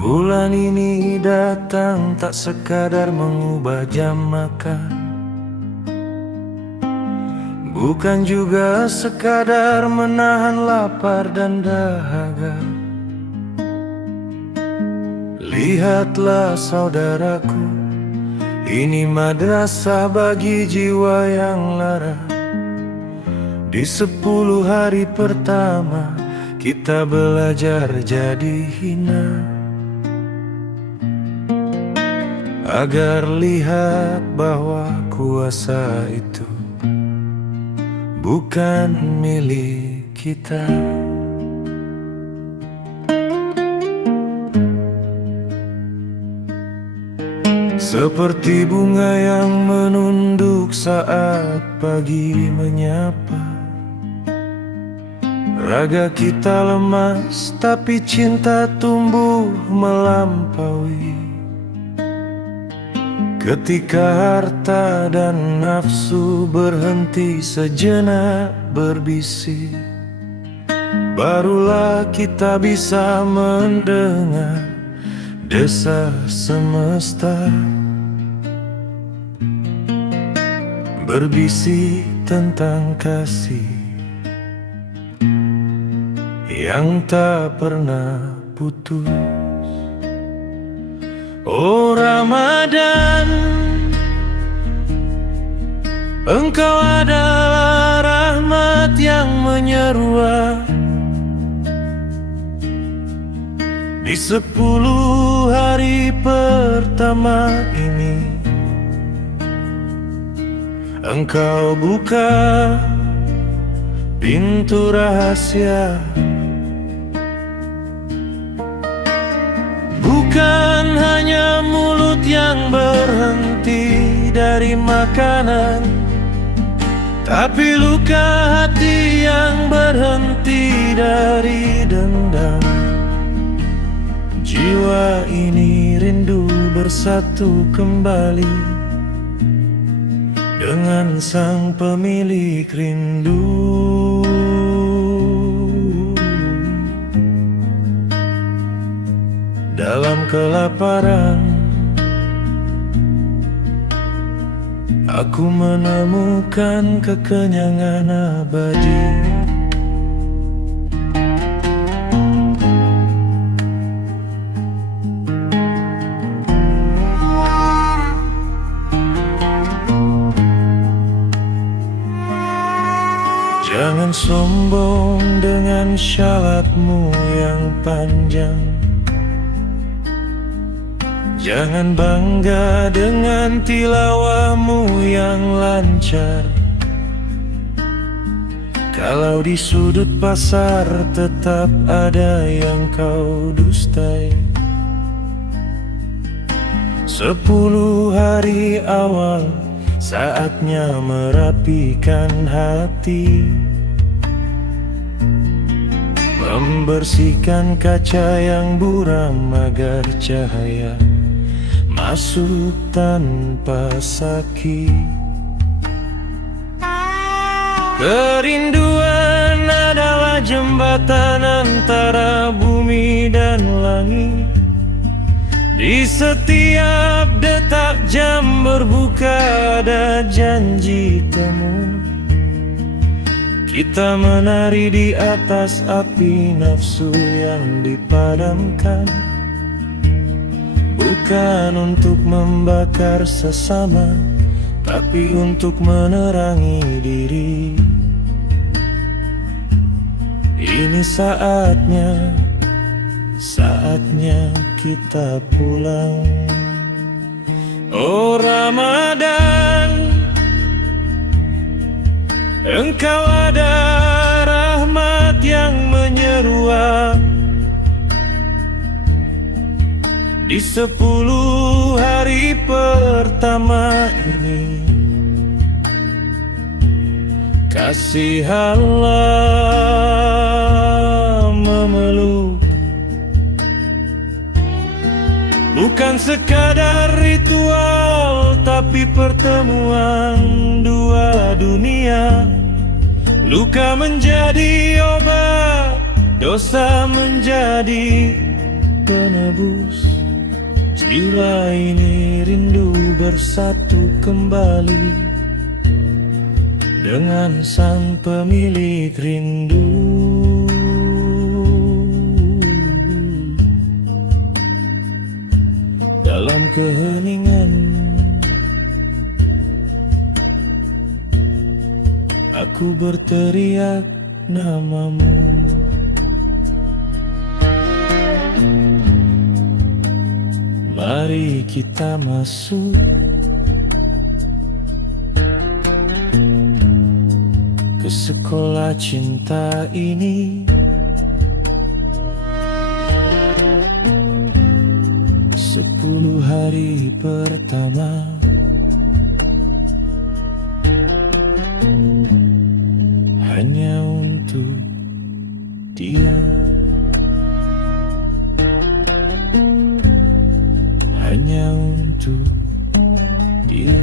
Bulan ini datang tak sekadar mengubah jam makan, bukan juga sekadar menahan lapar dan dahaga. Lihatlah saudaraku, ini madrasah bagi jiwa yang lara. Di 10 hari pertama kita belajar jadi hina, agar lihat bahwa kuasa itu bukan milik kita. Seperti bunga yang menunduk saat pagi menyapa, raga kita lemas tapi cinta tumbuh melampaui. Ketika harta dan nafsu berhenti sejenak berbisik, barulah kita bisa mendengar desah semesta berbisik tentang kasih yang tak pernah putus. Oh Ramadan, engkau adalah rahmat yang menyerua. Di 10 hari pertama ini engkau buka pintu rahasia. Bukan hanya mulut yang berhenti dari makanan, tapi luka hati yang berhenti dari dendam. Jiwa ini rindu bersatu kembali dengan sang pemilik rindu. Dalam kelaparan, aku menemukan kekenyangan abadi. Jangan sombong dengan syalatmu yang panjang, jangan bangga dengan tilawahmu yang lancar. Kalau di sudut pasar tetap ada yang kau dustai. 10 hari awal saatnya merapikan hati, membersihkan kaca yang buram agar cahaya masuk tanpa sakit. Kerinduan adalah jembatan antara bumi dan langit. Di setiap detak jam berbuka ada janji temu. Kita menari di atas api nafsu yang dipadamkan, bukan untuk membakar sesama, tapi untuk menerangi diri. Ini saatnya kita pulang. Oh Ramadan, engkau ada rahmat yang menyerua. Di 10 hari pertama ini kasih Allah memeluk, bukan sekadar ritual, tapi pertemuan dua dunia. Luka menjadi obat, dosa menjadi penebus. Jiwa ini rindu bersatu kembali dengan sang pemilik rindu. Dalam keheningan aku berteriak namamu. Mari kita masuk ke sekolah cinta ini. 10 hari pertama hanya untuk dia, hanya untuk dia.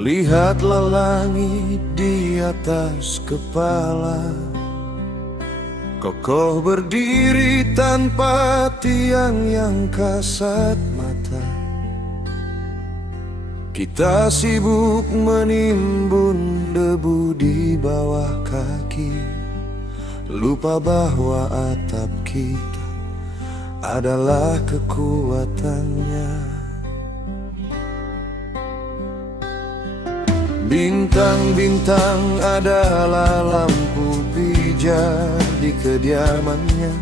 Lihatlah langit di atas kepala, kokoh berdiri tanpa tiang yang kasat mata. Kita sibuk menimbun debu di bawah kaki, lupa bahwa atap kita adalah kekuatannya. Bintang-bintang adalah lampu pijar di kediamannya,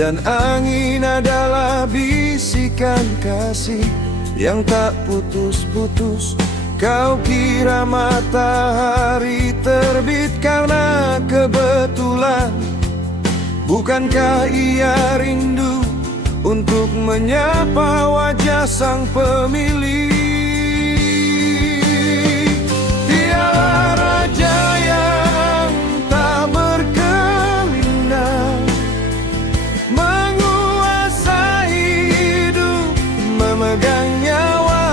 dan angin adalah bisikan kasih yang tak putus-putus. Kau kira matahari terbit karena kebetulan? Bukankah ia rindu untuk menyapa wajah sang pemilik? Raja yang tak berkelindan, menguasai hidup, memegang nyawa.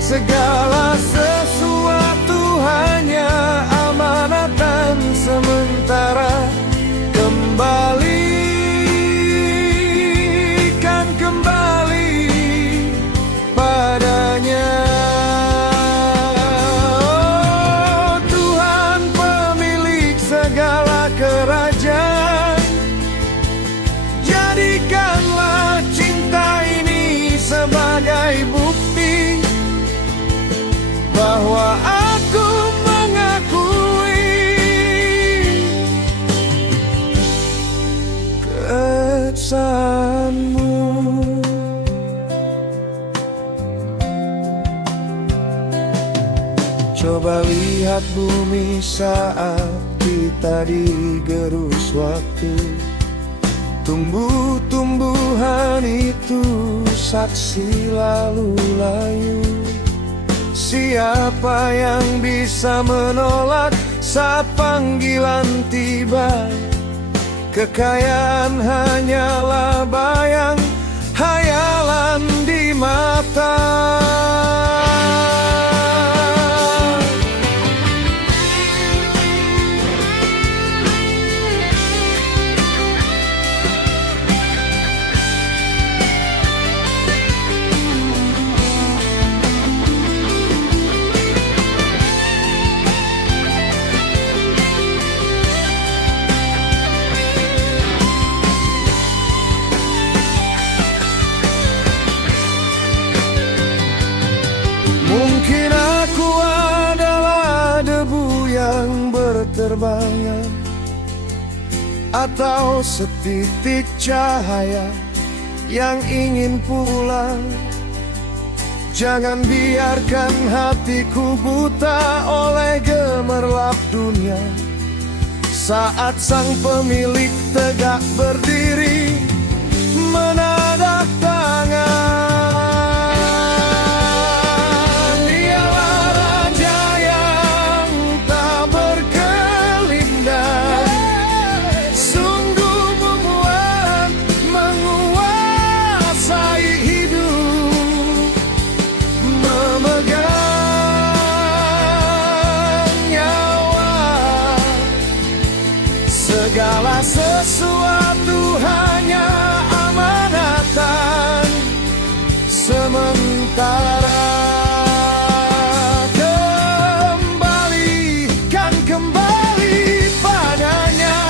Segala sesuatu hanya amanatan sementara. Kembalikan kembali padanya. Kerajaan, jadikanlah cinta ini sebagai bukti bahwa aku mengakui kesanmu. Coba lihat bumi saat kita digerus waktu. Tumbuh-tumbuhan itu saksi lalu layu. Siapa yang bisa menolak saat panggilan tiba? Kekayaan hanyalah bayang, hayalan di mata. Mungkin aku adalah debu yang berterbangan, atau setitik cahaya yang ingin pulang. Jangan biarkan hatiku buta oleh gemerlap Saat sang pemilik tegak berdiri menadah tangan. Dialah raja yang tak berkelindan, sungguh memuat menguasai hidup, memegang nyawa. Segala sesuatu hanya amanatan sementara. Kembalikan kembali padanya,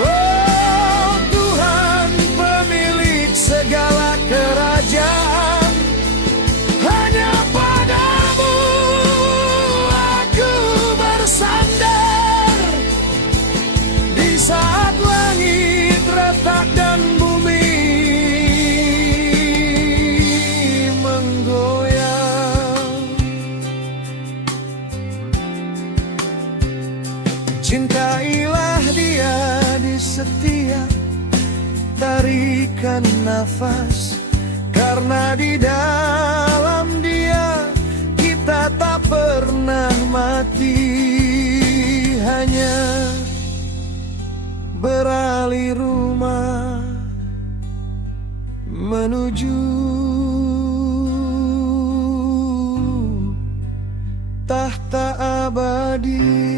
oh Tuhan pemilik segala kerajaan. Hanya padamu aku bersandar di saat langit retak dan bumi menggoyang. Cintailah dia di setiap tarikan nafas, karena di dalam dia kita tak pernah mati. Hanya beralih rumah menuju tahta abadi.